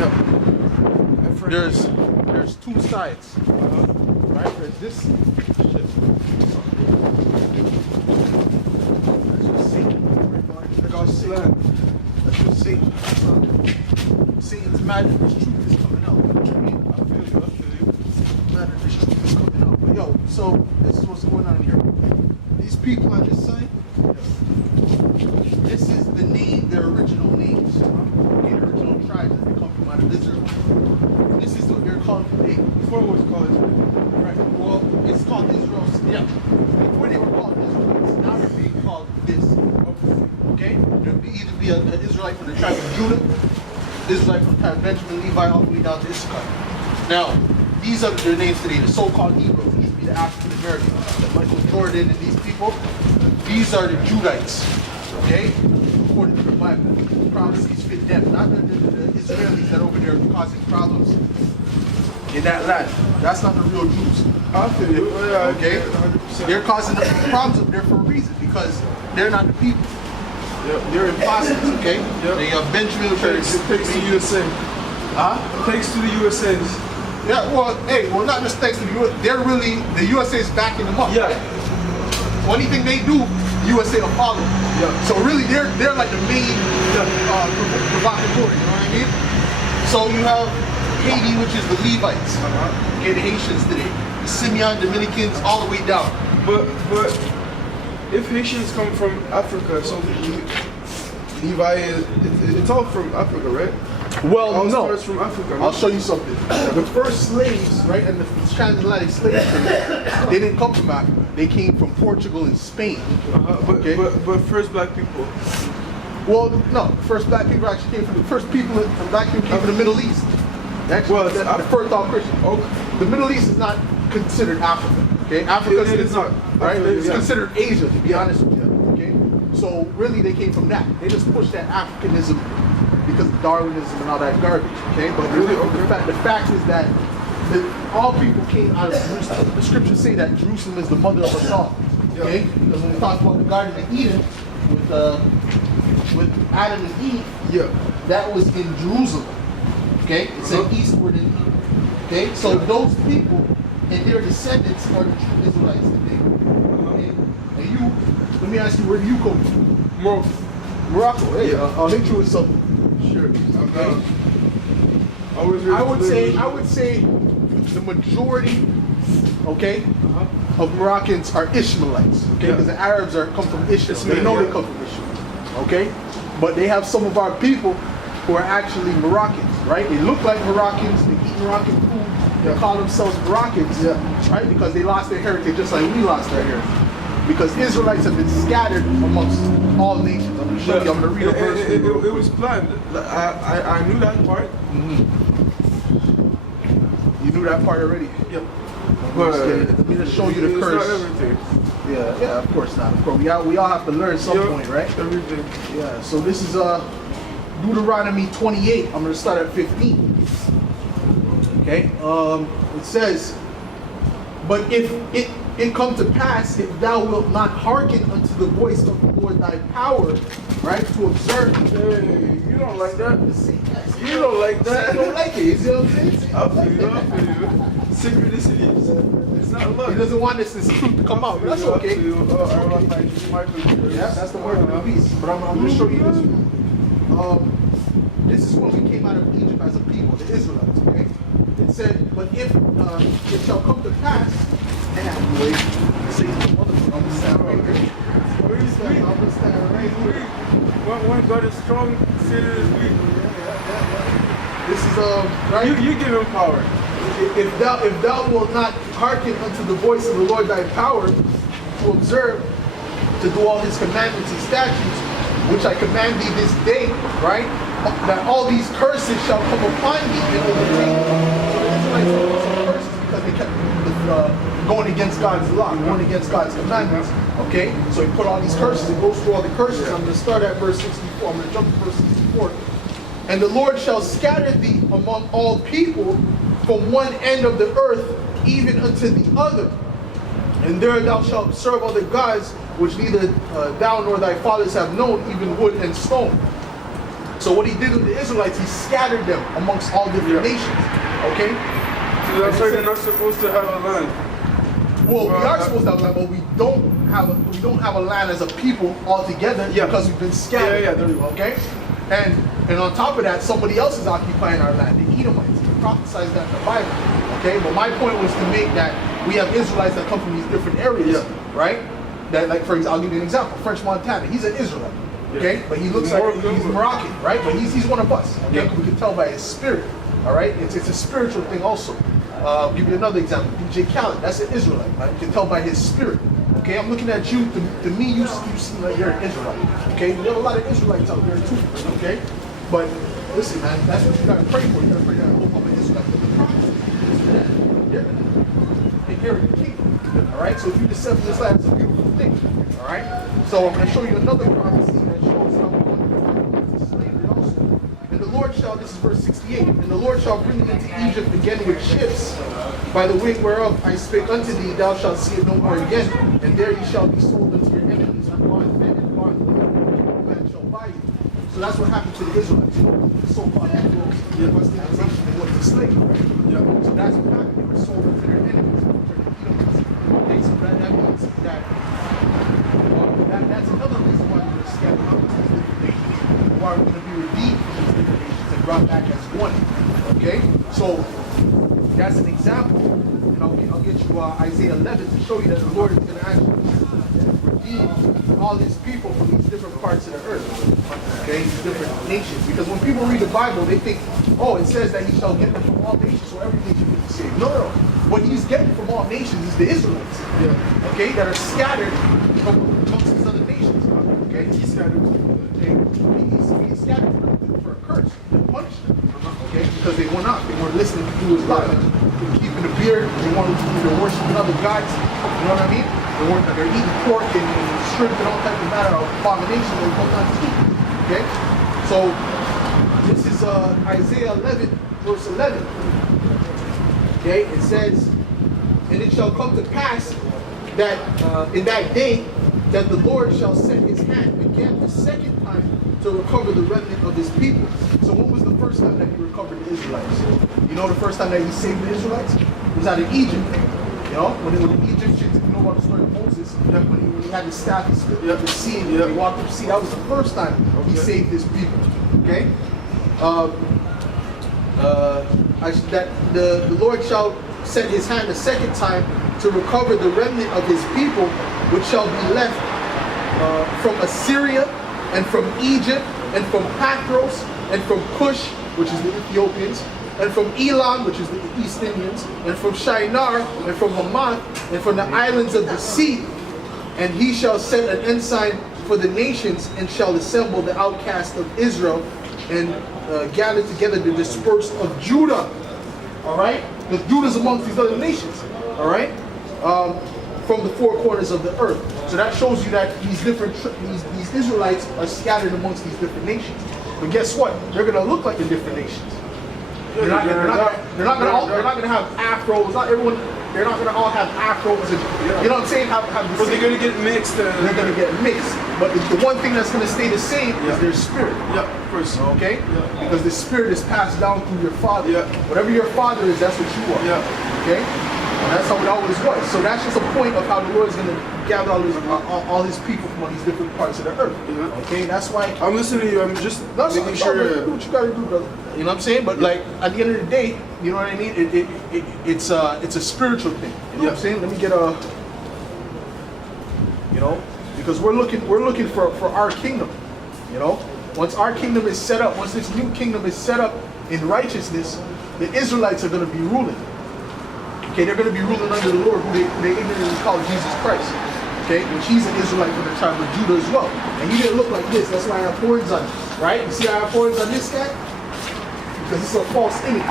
Yep. There's two sides. Right? There's this shit. That's just Satan. God's Satan. That's just Satan. Satan's mad that this truth is coming out. I feel you. Mad that this truth is coming out. But yo, so this is what's going on here. These people on this side, this is the name, their original names. Okay, the original tribes that they come from out of Israel. This is what they're called today. Before it was called Israel. Right. Well, it's called Israel. Yeah. Before they were called Israelites, now they're being called this. Okay? There'll either be an Israelite from the tribe of Judah, Israelite from the tribe of Benjamin, Levi, all the way down to Issachar. Now, these are their names today, the so-called Negroes, which would be the African Americans, like Michael Jordan and these people. These are the Judites. Okay? According to the Bible. Prophecies fit them, not the Israelis that are over there causing problems in that land. That's not the real Jews. I feel you. Yeah, Okay? 100%. They're causing the problems up there for a reason, because they're not the people. Yep. They're imposters, okay? Yep. They have Benjamin, which are Thanks to USA. Huh? Thanks to the USA's. Yeah, well, not just thanks to the US, they're really, the USA is backing them up. Yeah. Anything they do, USA will follow. Yeah. So really, they're like the main provocateur, you know what I mean? So you have Haiti, which is the Levites, okay, the Haitians today, the Simeon, Dominicans, all the way down. But if Haitians come from Africa, so Levi it's all from Africa, right? Well, All no. starts from Africa. I'll show you something. The first slaves, right, and the transatlantic slave trade, they didn't come from Africa. They came from Portugal and Spain. Okay. But first black people. Well, no. First black people actually came from the first people. Black people came from the Middle East. Actually, Well, it's the first all Christian. Okay. The Middle East is not considered Africa. Okay, Africa It is not. Right? It's Yeah. considered Asia, to be honest with you. Okay, so really they came from that. They just pushed that Africanism because of Darwinism and all that garbage. Okay, but really, the fact is that all people came out of Jerusalem. The scriptures say that Jerusalem is the mother of us all. Okay, because when we talk about the Garden of Eden with Adam and Eve, Yeah. that was in Jerusalem. Okay, it said eastward in Eden. Okay, so those people and their descendants are the true Israelites today. Okay? And you, let me ask you, where do you come from? Morocco. Hey, I'll hit you with something. Sure. Okay. I would say the majority, okay, of Moroccans are Ishmaelites. Okay, because the Arabs come from Ishmael. They know they come from Ishmael. Okay, but they have some of our people who are actually Moroccans, right? They look like Moroccans. They eat Moroccan food. They call themselves Moroccans, right? Because they lost their heritage just like we lost our heritage. Because Israelites have been scattered amongst all nations. I'm going to show you. I'm going to read a verse. It was planned. I knew that part. You knew that part already? Yep. But let me just show you the curse. It's not everything. Yeah, of course not. Of course, we all have to learn at some point, right? Everything. Yeah. So this is Deuteronomy 28. I'm going to start at 15. Okay. It says, "But if it come to pass, if thou wilt not hearken unto the voice of the Lord thy power, right, to observe." Hey, you don't like that? See, You don't like I that? don't like it. You see what I'm saying? I feel you. Synchronicity. It's not luck. He doesn't want this truth to come out. That's okay. Yeah, that's the word of the beast. But I'm going to show you this one. This is when we came out of Egypt as a people, the Israelites. Okay. It said, "But if it shall come to pass," and wait, see, I'm going to stand right here. I'm going to stand right here. When God is strong, Satan is weak. This is right. You give him power. If thou wilt not hearken unto the voice of the Lord thy power, to observe, to do all his commandments and statutes, which I command thee this day, right? That all these curses shall come upon thee and overtake thee. So the Israelites had some curses because they kept going against God's law, going against God's commandments. Okay? So he put all these curses. It goes through all the curses. I'm going to start at verse 64. I'm going to jump to verse 64. "And the Lord shall scatter thee among all people from one end of the earth even unto the other. And there thou shalt serve other gods, which neither thou nor thy fathers have known, even wood and stone. So what he did with the Israelites, he scattered them amongst all different nations. Okay? So that's why they're not supposed to have a land. Well, we are supposed to have a land, but we don't have a land as a people altogether because we've been scattered. Yeah, there we go. Okay? And on top of that, somebody else is occupying our land, the Edomites. He prophesies that in the Bible. Okay? But my point was to make that we have Israelites that come from these different areas, right? That, like, for example, I'll give you an example. French Montana, he's an Israelite. Okay? But he looks like he's Moroccan, right? But he's one of us. Okay? We can tell by his spirit. All right? It's a spiritual thing also. I'll give you another example. DJ Khaled, that's an Israelite. Right? You can tell by his spirit. Okay, I'm looking at you. To me, you seem like you're an Israelite. Okay, we have a lot of Israelites out there too. Okay, but listen, man, that's what you gotta pray for. You gotta pray that I will come an Israelite. You're gonna inherit the kingdom. All right, so if you descend from this land, it's a beautiful thing. All right, so I'm gonna show you another prophecy that shows how we're going to slavery also. And the Lord shall, this is verse 68, and the Lord shall bring them into Egypt again with ships, by the way whereof I spake unto thee, thou shalt see it no more again, and there ye shall be sold unto your enemies, and bondmen and bondwomen, no man shall buy you. So that's what happened to the Israelites. You know, the so-called Negroes, the Westernization, they went to slavery, right? Yeah. So that's what happened. They were sold unto their enemies, to their Edomites. Okay, so that means that, that's another reason why we were scattered out of these different nations, why we're going to be redeemed from these different nations and brought back as one. Okay, so that's an example, and I'll get you Isaiah 11 to show you that the Lord is going to actually redeem all his people from these different parts of the earth, okay, these different nations. Because when people read the Bible, they think, oh, it says that he shall get them from all nations, so every nation will be saved. No. What he's getting from all nations is the Israelites, okay, that are scattered from amongst these other nations. Okay, he's scattered. Okay, he's scattered for a curse, to punish them. Okay, because they went out, they weren't listening to his law, they were keeping the beard, they were worshiping other gods. You know what I mean? They're eating pork and shrimp and all types of matter of abomination they will not eat. Okay, so this is Isaiah 11, verse 11. Okay, it says, and it shall come to pass that in that day that the Lord shall set his hand again the second time to recover the remnant of his people. So when was the first time that he recovered the Israelites? You know the first time that he saved the Israelites? It was out of Egypt. You know, when the Egyptians, if you know about the story of Moses, when he had the staff, he split the sea, and he walked up the sea. That was the first time he saved his people. Okay? That the Lord shall set his hand the second time to recover the remnant of his people, which shall be left from Assyria, and from Egypt, and from Pathros, and from Cush, which is the Ethiopians, and from Elam, which is the East Indians, and from Shinar, and from Hamath, and from the islands of the sea. And he shall set an ensign for the nations, and shall assemble the outcasts of Israel, and gather together the dispersed of Judah. All right? Because Judah's amongst these other nations. All right? From the four corners of the earth. So that shows you that these Israelites are scattered amongst these different nations. But guess what? They're going to look like the different nations. They're not going to have afros. Not everyone. They're not going to all have afros. And, you know what I'm saying? But they're going to get mixed. They're going to get mixed. But the one thing that's going to stay the same is their spirit. Yeah, of course. Okay? Yeah. Because the spirit is passed down through your father. Yeah. Whatever your father is, that's what you are. Yeah. Okay? And that's how it always was. So that's just a point of how the Lord is going to gather all his people from all these different parts of the earth. Okay? That's why I'm listening to you. I'm just making sure. Do what you got to do, brother. You know what I'm saying? But like at the end of the day, you know what I mean? It's a spiritual thing. You know what I'm saying? Let me get a. You know, because we're looking for our kingdom. You know, once our kingdom is set up, once this new kingdom is set up in righteousness, the Israelites are going to be ruling. Okay, they're going to be ruling under the Lord, who they ignorantly call Jesus Christ. Okay, which he's an Israelite from the tribe of Judah as well. And he didn't look like this. That's why I have horns on him. Right? You see I have horns on this guy? Because it's a false image.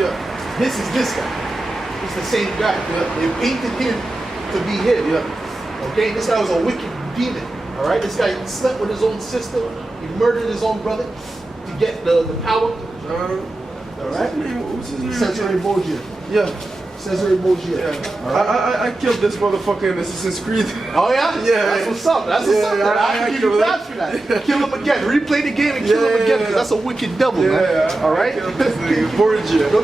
Yeah. This is this guy. It's the same guy. Yeah. They painted him to be him. Yeah. Okay, this guy was a wicked demon. All right, this guy slept with his own sister. He murdered his own brother to get the power. All right. What's his name? Cesare Borgia. Yeah. Cesare Borgia. Yeah. I killed this motherfucker in Assassin's Creed. Oh yeah? Yeah. That's what's up. That's what's Yeah, up. yeah, Man. I I can give killed you him. props for that. Kill him again. Replay the game and kill him again, because that's a wicked devil, man. Yeah. All right? I killed this nigga. Borgia. Go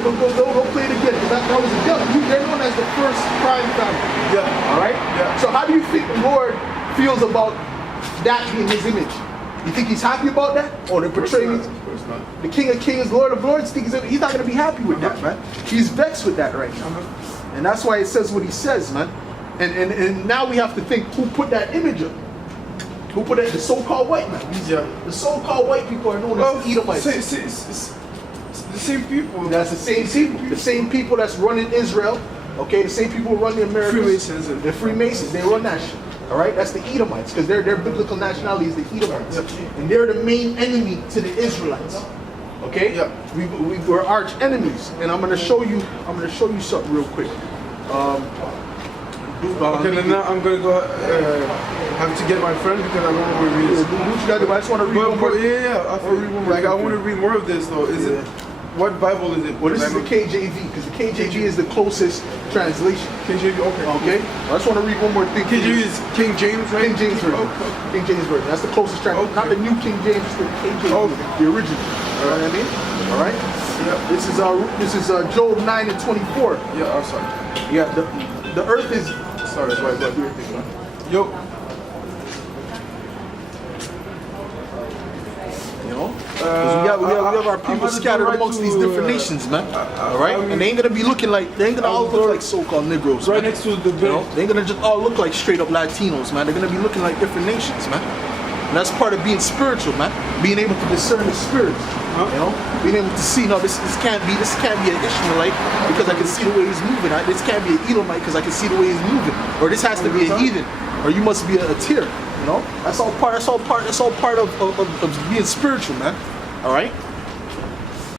play it again, because that was a devil. They're known as the first crime family. Yeah. All right? Yeah. So how do you think the Lord feels about that being his image? You think he's happy about that? Or they're portraying Of course not. the King of Kings, Lord of Lords? He's not going to be happy with that, man. He's vexed with that right now. And that's why it says what he says, man. And now we have to think, who put that image up? Who put that? The so-called white man. The so-called white people are known as Edomites. It's the same people. That's the same people. The same people that's running Israel. Okay, the same people who run the Americas. Freemasons. The Freemasons. They run that shit. All right, that's the Edomites, because their biblical nationality is the Edomites, and they're the main enemy to the Israelites. Okay, Yeah. we're arch enemies, and I'm gonna show you something real quick. Okay, then now I'm gonna go have to get my friend because I don't know where he is. What you gotta do? I just want to read one more. Yeah. I want to read more of this though. Is it? What Bible is it? Well, this is the KJV, because the KJV is the closest translation. KJV. Okay. Okay, I just want to read one more thing. KJV is King James, right? King James version. Okay. King James version. That's the closest translation. Okay. Not the new King James, the KJV, the original. You know what I mean? All right. Yeah. This is Job 9:24. Yeah. I'm sorry. Yeah. The earth is. Sorry. That's why I got weird thing. Yo. You know, 'cause we have our people scattered amongst these different nations, man. All right, and they ain't gonna be looking like they ain't gonna all look like so-called Negroes. Right man. next to the You know, they ain't gonna just all look like straight up Latinos, man. They're gonna be looking like different nations, man. And that's part of being spiritual, man. Being able to discern the spirits. You know, being able to see, no, this can't be an Ishmaelite because I can see the way he's moving. This can't be an Edomite because I can see the way he's moving. Or this has to be a heathen, or you must be a Tyr. You know, that's all part of being spiritual, man. All right.